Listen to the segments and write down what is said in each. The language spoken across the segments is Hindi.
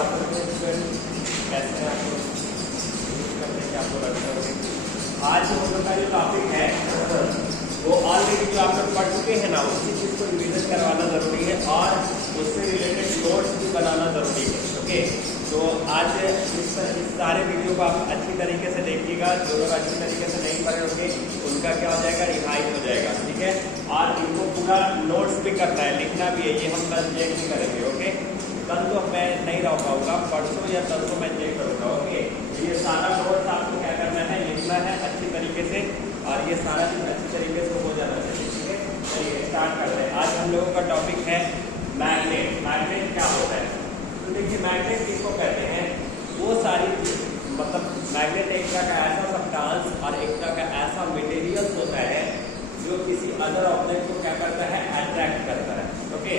कैसे हैं आप लोग? करते हैं आप लोग रखते। आज हम लोग का जो टॉपिक है वो ऑलरेडी जो आप लोग पढ़ चुके हैं ना, उसी चीज़ को रिविजन करवाना ज़रूरी है और उससे रिलेटेड नोट्स भी बनाना ज़रूरी है। ओके, तो आज इस सारे वीडियो को आप अच्छी तरीके से देखिएगा। जो लोग अच्छी तरीके से नहीं पढ़े होंगे उनका क्या हो जाएगा, रिवाइज हो जाएगा। ठीक है, और इनको पूरा नोट्स भी करना है, लिखना भी है। ये हम कल चेक नहीं करेंगे। ओके, कल तो मैं नहीं रह पाऊँगा, परसों या परसों मैं चेक करूँगा। ओके, ये सारा नोट्स आपको क्या करना है, लिखना है अच्छी तरीके से, और ये सारा चीज़ अच्छी तरीके से हो जाना चाहिए। ठीक है, चलिए स्टार्ट करते हैं। आज हम लोगों का टॉपिक है मैग्नेट। मैग्नेट क्या होता है? तो देखिए, मैग्नेट किसको कहते हैं? वो सारी मतलब मैग्नेट एक तरह का ऐसा सब्सटेंस और एक तरह का ऐसा मटेरियल होता है जो किसी अदर ऑब्जेक्ट को क्या करता है, अट्रैक्ट करता है। ओके,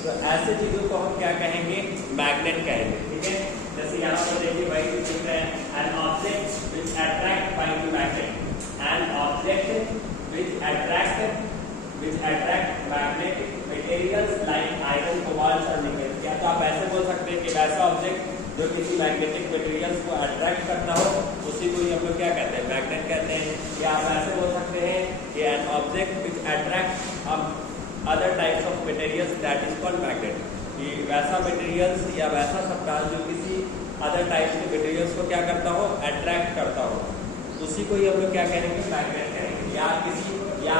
तो ऐसे चीज़ों को हम क्या कहेंगे, मैग्नेट कहेंगे। ठीक है, जैसे यहाँ पर देखिए भाई लिख रहे हैं, an object which attract bye the magnet, an object which attract magnetic materials like iron, cobalt और निकल। क्या तो आप ऐसे बोल सकते हैं कि वैसा ऑब्जेक्ट जो किसी मैग्नेटिक मटेरियल्स को अट्रैक्ट करता हो, उसी को ही हम लोग क्या कहते हैं, मैग्नेट कहते हैं। या आप ऐसे बोल सकते हैं कि an object which attract other types of materials that is called magnet. कि वैसा मटेरियल्स या वैसा सब्सटेंस जो किसी अदर टाइप्स के मटेरियल्स को क्या करता हो, अट्रैक्ट करता हो, उसी को ही हम लोग क्या कहेंगे, मैग्नेट कहेंगे। या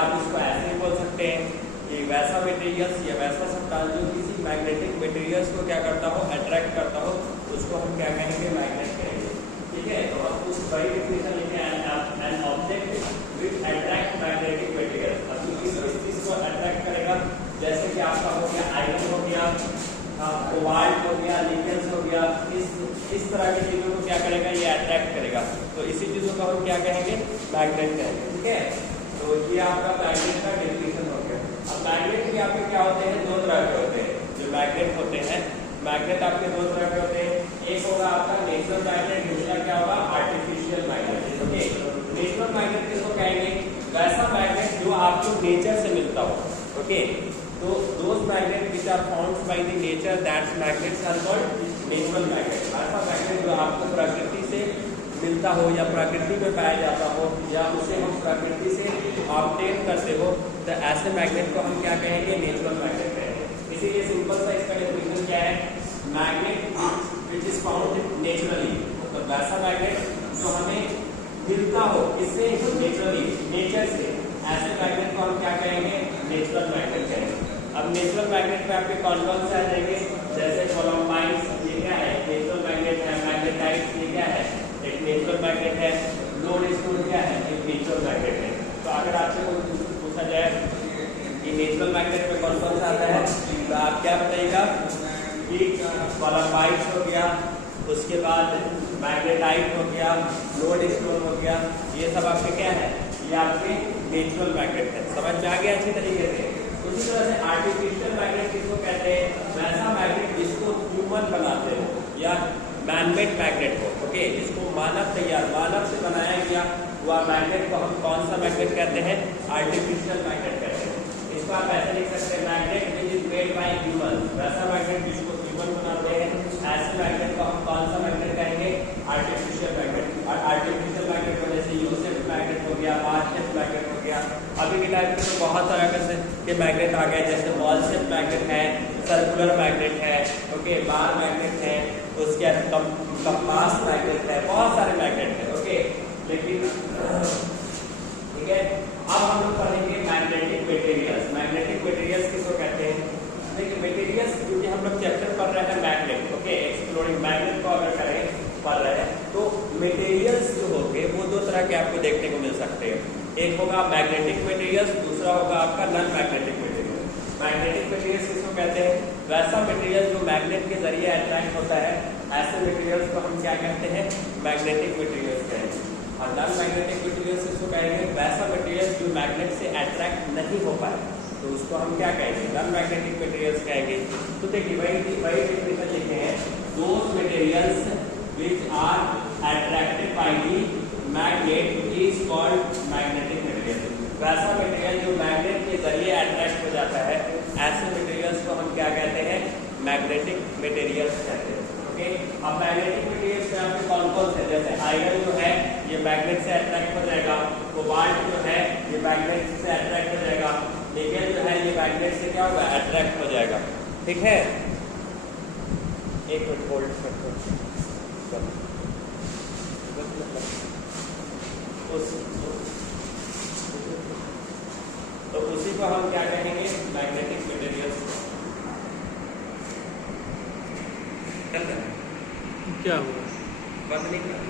आप इसको ऐसे ही बोल सकते हैं कि वैसा मटेरियल्स या वैसा सब्सटेंस जो किसी मैग्नेटिक मटेरियल्स को क्या करता हो, अट्रैक्ट करता हो, उसको हम क्या कहेंगे, मैग्नेट कहेंगे। ठीक है, तो हम उस वही डिफिनेशन लिखे, an object which attract magnetic materials. अब किस चीज को अट्रैक्ट करेगा, जैसे कि आपका हो गया आयरन हो गया, कोबाल्ट हो गया, निकल्स हो गया, इस तरह की चीजों को क्या करेगा, ये अट्रैक्ट करेगा। तो इसी चीजों को हम क्या कहेंगे, मैग्नेट कहेंगे। ठीक है, तो ये आपका मैग्नेट का डेफिनेशन हो गया। अब मैग्नेट भी आपके क्या होते हैं, दो तरह के होते हैं। जो मैग्नेट होते हैं, मैग्नेट आपके दो तरह के होते हैं। एक होगा आपका नेचुरल मैग्नेट, दूसरा क्या होगा, artificial magnet. Okay, natural magnet किसको कहेंगे, वैसा मैग्नेट जो आपको नेचर से मिलता हो। ओके, तो those magnet which are found by the nature, that's magnets are called natural magnet. ऐसा मैग्नेट जो आपको प्रकृति से मिलता हो या प्रकृति में पाया जाता हो या उसे हम प्रकृति से ऑब्टेन करते हो, तो ऐसे मैग्नेट को हम क्या कहेंगे, नेचुरल मैग्नेट कहेंगे। इसीलिए सिंपल सा इसका डेफिनेशन क्या है, magnet which is found naturally. तो वैसा मैग्नेट जो हमें मिलता हो, इससे नेचुरली, नेचर से, ऐसे मैग्नेट को हम क्या कहेंगे, नेचुरल मैग्नेट कहेंगे। अब नेचुरल मैग्नेट में आपके कौन-कौन से आ जाएंगे, जैसे कोलम्बाइन्स, ये क्या है, नेचुरल मैग्नेट है। मैग्नेटाइट्स, ये क्या है, एक नेचुरल मैग्नेट है। लोडस्टोन क्या है, एक नेचुरल मैग्नेट है। तो अगर आपसे कोई पूछा जाए कि नेचुरल मैग्नेट में कौन-कौन सा आता है, तो आप क्या बताइएगा कि कोलम्बाइन्स हो गया, उसके बाद मैग्नेटाइट हो गया, लोडस्टोन हो गया, ये सब आपके क्या है, ये आपके नेचुरल मैग्नेट है। समझ में आ गया अच्छी तरीके से। उसी तरह से आर्टिफिशियल मैग्नेट किसको कहते हैं, वैसा मैग्नेट जिसको ह्यूमन बनाते हो या मैनमेड मैग्नेट हो। ओके, जिसको मानव से बनाया गया हुआ मैग्नेट को हम कौन सा मैग्नेट कहते हैं, आर्टिफिशियल मैग्नेट कहते हैं। इसको आप ऐसे लिख सकते हैं, magnet which is made by human. वैसा मैग्नेट जिसको ह्यूमन बनाते हैं, ऐसे मैग्नेट को हम कौन सा मैग्नेट कहेंगे, आर्टिफिशियल मैग्नेट। और आर्टिफिशियल मैग्नेट को जैसे यूसेफ मैग्नेट हो गया, आर्चेफ मैग्नेट हो गया। अभी के टाइम में तो बहुत तरह के मैग्नेट आ गए, जैसे बॉल शेप मैग्नेट है, सर्कुलर मैग्नेट है, ओके, बार मैग्नेट है, उसके बाद कंपास मैग्नेट है, बहुत सारे मैग्नेट है। ओके, लेकिन ठीक है, अब हम लोग पढ़ेंगे मैग्नेटिक मटेरियल्स। मैग्नेटिक मटेरियल्स किसको कहते हैं, देखिए मटेरियल्स क्योंकि हम लोग चैप्टर पढ़ रहे हैं मैग्नेट। ओके, एक्सप्लोरिंग मैग्नेट को अगर पढ़ रहे हैं तो मटेरियल्स जो होंगे वो दो तरह के आपको देखने को मिल सकते हैं। एक होगा मैग्नेटिक मटेरियल्स, दूसरा होगा आपका non magnetic material. Magnetic materials किसको कहते हैं, वैसा मटेरियल जो मैग्नेट के जरिए अट्रैक्ट होता है, ऐसे मटेरियल्स को हम क्या कहते हैं, मैग्नेटिक मटेरियल्स कहेंगे। और नॉन मैग्नेटिक मटेरियल्स किसको कहेंगे, वैसा मटेरियल जो मैग्नेट से अट्रैक्ट नहीं हो पाए, तो उसको हम क्या कहेंगे, नॉन मैग्नेटिक मटेरियल्स कहेंगे। तो देखिए वही डेफिनेशन लिखे हैं, those materials which are attracted by the magnet is called magnetic material। वैसा मटेरियल जो मैग्नेट के जरिए अट्रैक्ट हो जाता है, ऐसे मटेरियल्स को हम क्या कहते हैं, मैग्नेटिक मटेरियल्स कहते हैं। ओके, अब मैग्नेटिक मटेरियल्स में आपके कौन कौन से, जैसे आयरन जो है ये मैग्नेट से अट्रैक्ट हो जाएगा, कोबाल्ट जो है ये मैग्नेट से अट्रैक्ट हो जाएगा, निकेल जो है ये मैग्नेट से क्या होगा, अट्रैक्ट हो जाएगा। ठीक है, एक मिनट होल्ड करते हैं। तो उसी को हम क्या कहेंगे, मैग्नेटिक मटेरियल्स। क्या हुआ, बस नहीं कर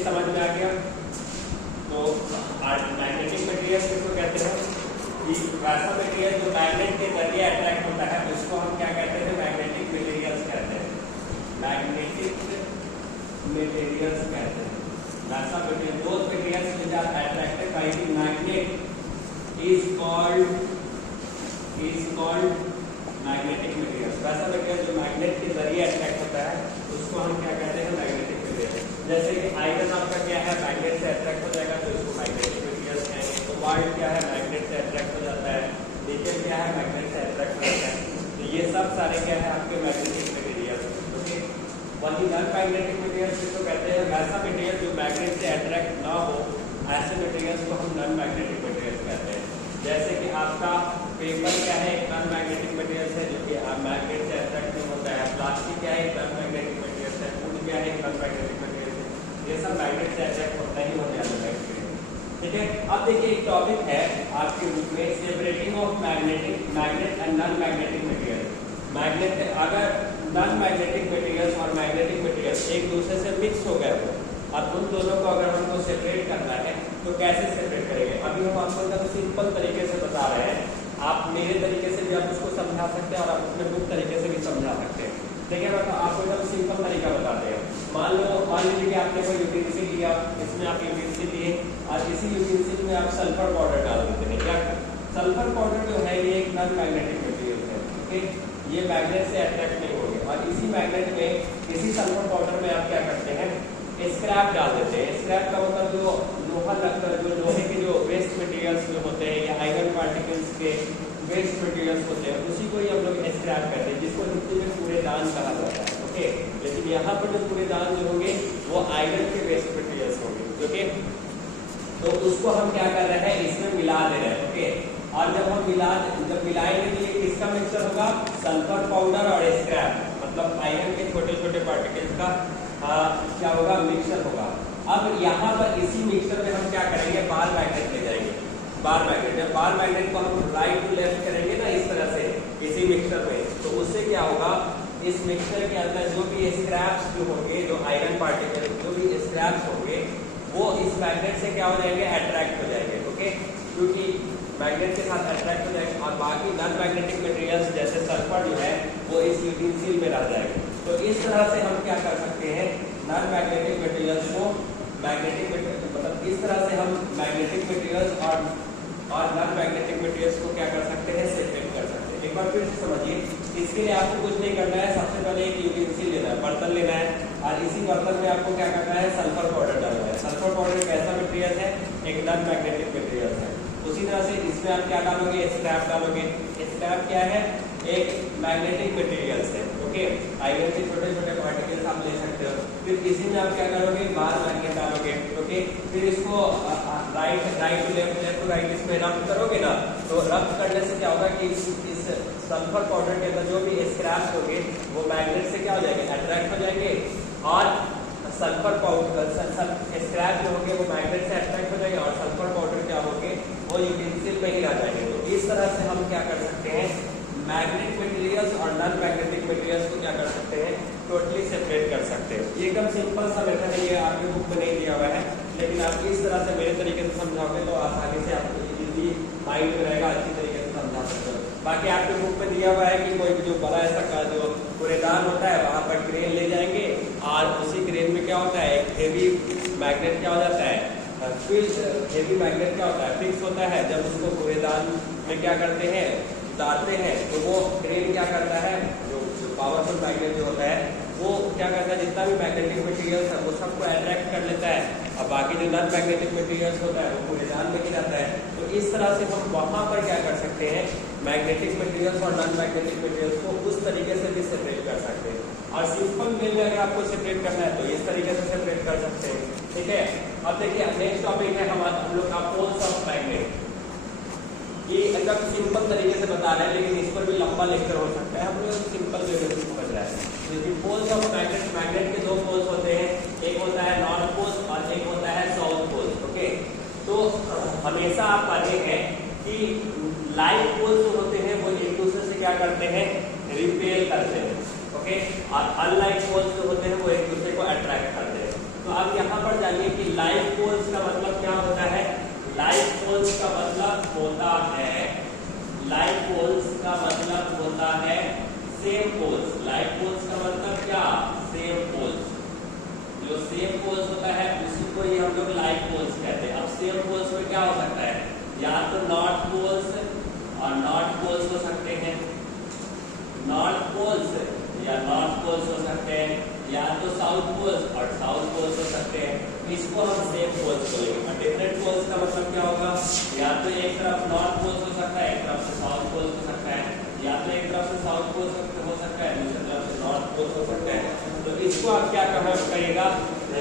समझ में आ गया। तो मैग्नेटिक मटेरियल किसको कहते हैं कि वैसा मटेरियल जो मैग्नेट के जरिए अट्रैक्ट होता है उसको हम क्या कहते हैं, मैग्नेटिक मटेरियल्स कहते हैं। मैग्नेटिक मटेरियल्स कहते हैं वैसा material, those materials which are attracted by the magnet is called magnetic materials. वैसा मटेरियल जो मैग्नेट के जरिए अट्रैक्ट होता है उसको हम क्या कहते हैं, मैग्नेटिक मटेरियल। जैसे कि आयरन आपका क्या है, मैग्नेट से अट्रैक्ट हो जाएगा तो इसको मैग्नेटिक मटेरियल्स कहेंगे। कोबाल्ट क्या है, मैग्नेट से अट्रैक्ट हो जाता है। निकेल क्या है, मैग्नेट से अट्रैक्ट हो जाता है। तो ये सब सारे क्या है आपके मैग्नेटिक मटेरियल्स। ओके, वही नॉन मैग्नेटिक मटेरियल्स जिसको कहते हैं वैसा मटेरियल जो मैग्नेट से अट्रैक्ट ना हो, ऐसे मटेरियल्स को हम नॉन मैग्नेटिक मटेरियल्स कहते हैं। जैसे कि आपका पेपर क्या है, एक नॉन मैग्नेटिक मटेरियल है जो कि मैग्नेट से अट्रैक्ट नहीं होता है। प्लास्टिक क्या है, एक नॉन मैग्नेटिक मटेरियल है। वुड क्या है, एक नॉन मैग्नेटिक मटेरियल है। ये सब मैग्नेट से अट्रैक्ट होता ही होने वाला है। ठीक है, अब देखिए एक टॉपिक है आपके बुक में, separating of magnet and non magnetic material. Magnet अगर नॉन मैग्नेटिक मटेरियल्स और मैग्नेटिक मटेरियल्स एक दूसरे से मिक्स हो गए हो और उन दोनों को अगर हमको सेपरेट करना है तो कैसे सेपरेट करेंगे, अभी हम आपको एकदम सिंपल तरीके से बता रहे हैं। आप मेरे तरीके से भी आप उसको समझा सकते हैं और आप अपने बुक तरीके से भी समझा सकते हैं। देखिए मैं आपको एकदम सिंपल तरीका बताते हैं। मान लीजिए कि आपने कोई यूटेंसिल लिया, इसमें आप यूटेंसिल लिए और इसी यूटेंसिल में आप सल्फर पाउडर डाल देते हैं। क्या सल्फर पाउडर जो है ये एक नॉन मैग्नेटिक मटेरियल है। ओके, ये मैग्नेट से अट्रैक्ट नहीं होंगे और इसी मैग्नेट में इसी सल्फर पाउडर में आप क्या करते हैं, स्क्रैप डाल देते हैं। स्क्रैप का मतलब जो लोहा लगता है, जो लोहे के जो वेस्ट मटेरियल्स जो होते हैं या आयरन पार्टिकल्स के वेस्ट मटेरियल्स होते हैं उसी को ही हम लोग स्क्रैप कहते हैं, जिसको हिंदी में कूड़ेदान कहा जाता है। ओके, लेकिन यहाँ पर जो कूड़ेदान जो होंगे वो आयरन के वेस्ट मटेरियल्स होंगे। ओके, तो उसको हम क्या कर रहे हैं, इसमें मिला दे रहे हैं। ओके, और जब मिलाएंगे तो ये किसका मिक्सचर होगा, सल्फर पाउडर और स्क्रैप, मतलब आयरन के छोटे छोटे पार्टिकल्स का क्या होगा, मिक्सचर होगा। अब यहाँ पर इसी मिक्सचर में हम क्या करेंगे, बार मैग्नेट ले जाएंगे। बार मैग्नेट, जब बार मैग्नेट को हम राइट टू लेफ्ट करेंगे ना इस तरह से इसी मिक्सचर में, तो उससे क्या होगा, इस मिक्सचर के अंदर जो भी स्क्रैप्स जो होंगे, जो आयरन पार्टिकल जो भी स्क्रैप्स होंगे वो इस मैग्नेट से क्या हो जाएंगे, अट्रैक्ट हो जाएंगे। ओके, क्योंकि मैग्नेट के साथ अट्रैक्ट हो जाएंगे और बाकी नॉन मैग्नेटिक मटेरियल्स जैसे सल्फर जो है वो इस यूटेंसिल में रह जाएंगे। तो इस तरह से हम क्या कर सकते हैं, नॉन मैग्नेटिक मटेरियल्स को मैग्नेटिक मतलब इस तरह से हम मैग्नेटिक मटेरियल्स और नॉन मैग्नेटिक मटेरियल्स को क्या कर सकते हैं, सेपरेट कर सकते हैं। एक बार फिर से समझिए, इसके लिए आपको कुछ नहीं करना है। सबसे पहले एक यूटेंसिल लेना है, बर्तन लेना है और इसी बर्तन में आपको क्या करना है, सल्फर पाउडर डालना है। सल्फर पाउडर कैसा मटेरियल है, एक नॉन मैग्नेटिक मटेरियल है। उसी तरह से इसमें आप क्या डालोगे, स्क्रैप डालोगे। स्क्रैप क्या है, एक मैग्नेटिक मटेरियल्स है। ओके, आयरन के छोटे छोटे पार्टिकल्स आप ले सकते हो। फिर इसी में आप क्या करोगे, बार मैग्नेट डालोगे। ओके, फिर इसको right to left, left to right इसमें रब करोगे ना, तो रब करने से क्या होगा कि इस सल्फर पाउडर के अंदर जो भी स्क्रैप्स होंगे वो मैग्नेट से क्या हो जाएंगे, अट्रैक्ट हो जाएंगे और सल्फर पाउडर स्क्रैप जो होंगे वो मैग्नेट से अट्रैक्ट हो जाएंगे और सल्फर पाउडर क्या होंगे वो यूटेंसिल में ही रह जाएंगे। तो इस तरह से हम क्या कर सकते हैं, मैग्नेटिक मटेरियल्स और नॉन मैग्नेटिक मटेरियल्स को क्या कर सकते हैं, टोटली सेपरेट कर सकते हैं। ये एकदम सिंपल सा मेथड है, ये आपके बुक में नहीं दिया हुआ है, लेकिन आप इस तरह से मेरे तरीके से समझाओगे तो आसानी से आपको इजीली माइंड में रहेगा, अच्छी तरीके से समझा सकते हो। बाकी आपके बुक में दिया हुआ है कि कोई भी जो बड़ा ऐसा का जो कूड़ेदान होता है वहां पर क्रेन ले जाएंगे और उसी क्रेन में क्या होता है, एक हेवी मैग्नेट क्या हो जाता है, हेवी मैग्नेट क्या होता है, फिक्स होता है। जब उसको कूड़ेदान में क्या करते हैं, उतारते हैं, तो वो क्रेन क्या करता है, जो पावरफुल मैग्नेट जो होता है वो क्या करता है, जितना भी मैग्नेटिक मटेरियल्स है वो सबको अट्रैक्ट कर लेता है, और बाकी जो नॉन मैग्नेटिक मटेरियल्स होता है वो कूड़ेदान में ही रहता है। तो इस तरह से हम वहां पर क्या कर सकते हैं, मैग्नेटिक मटेरियल्स और नॉन मैग्नेटिक मटेरियल्स को उस तरीके से भी सेपरेट कर सकते हैं। और सिंपल वे में अगर आपको सेपरेट करना है तो इस तरीके से सेपरेट कर सकते हैं, ठीक है। अब देखिए नेक्स्ट टॉपिक है हमारा हम लोग का पोल्स ऑफ मैग्नेट। ये एकदम सिंपल तरीके से बता रहे हैं, लेकिन इस पर भी लंबा लेक्चर हो सकता है, हम लोग सिंपल वे में समझ रहे हैं। तो पोल्स ऑफ मैग्नेट, मैग्नेट के दो पोल्स होते हैं, एक होता है नॉर्थ पोल और एक होता है साउथ पोल। ओके, तो हमेशा आप पढ़े हैं कि लाइट पोल्स जो होते हैं वो एक दूसरे से क्या करते हैं, रिपेल करते हैं, ओके, और अनलाइट पोल्स जो होते हैं वो एक दूसरे को अट्रैक्ट करते हैं। तो अब यहाँ पर जानिए कि लाइट पोल्स का मतलब क्या होता है। लाइट पोल्स का मतलब होता है, लाइट पोल्स का मतलब होता है सेम पोल्स। लाइट पोल्स का मतलब क्या, सेम पोल्स। जो सेम पोल्स होता है उसी को ही हम लोग लाइट पोल्स कहते हैं। अब सेम पोल्स में क्या हो सकता है, या तो नॉर्थ पोल्स और नॉर्थ पोल्स हो सकते हैं, नॉर्थ पोल्स या नॉर्थ पोल्स हो सकते हैं, या तो साउथ पोल्स और साउथ पोल्स हो सकते हैं। इसको हम सेम पोल्स बोलेंगे। और डिफरेंट पोल्स का मतलब क्या होगा, या तो एक तरफ नॉर्थ पोल्स हो सकता है, एक तरफ से साउथ पोल्स हो सकता है, या तो एक तरफ से साउथ पोल्स हो सकता है, दूसरी तरफ से नॉर्थ पोल्स हो सकता है। तो इसको आप क्या कहिएगा,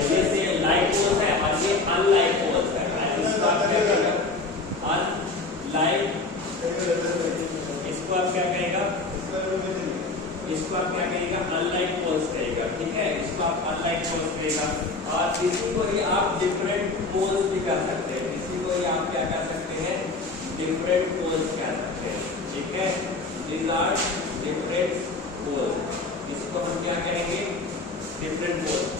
ये से लाइट पोल्स है और ये अनलाइट पोल्स है। इसको आप क्या कहेगा, अनलाइट। इसको आप क्या कहेगा, इसको आप क्या कहेगा, अनलाइट पोल्स कहेगा, ठीक है। इसको आप अनलाइट पोल्स कहेगा। और इसी को ही आप डिफरेंट पोल्स भी कर सकते हैं, इसी को ही आप क्या कर सकते हैं, डिफरेंट पोल्स कह सकते हैं, ठीक है। These are different poles। इसको हम क्या कहेंगे, डिफरेंट पोल्स।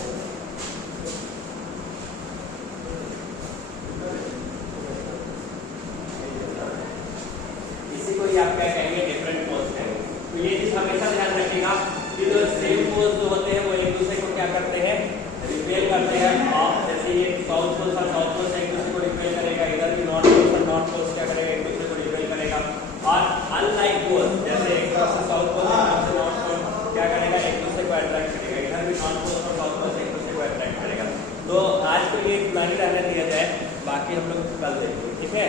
इसी को ही आप क्या कहेंगे, डिफरेंट पोल्स कहेंगे। तो ये चीज हमेशा ध्यान रखिएगा कि जो सेम पोल्स जो होते हैं वो एक दूसरे को क्या करते हैं, रिपेल करते हैं। और जैसे ये साउथ पोल्स और साउथ पोल्स एक दूसरे को रिपेल करेगा, इधर भी नॉर्थ पोल्स और नॉर्थ पोल्स क्या करेगा, एक दूसरे को रिपेल करेगा। और अनलाइक पोल्स, जैसे एक तरफ से साउथ पोल एक तरफ से नॉर्थ पोल क्या करेगा, एक दूसरे को अट्रैक्ट करेगा, इधर भी नॉर्थ पोल्स और साउथ पोल्स एक दूसरे को अट्रैक्ट करेगा। तो आज तो ये इतना ही रहने दिया जाए, बाकी हम लोग कल देखेंगे, ठीक है।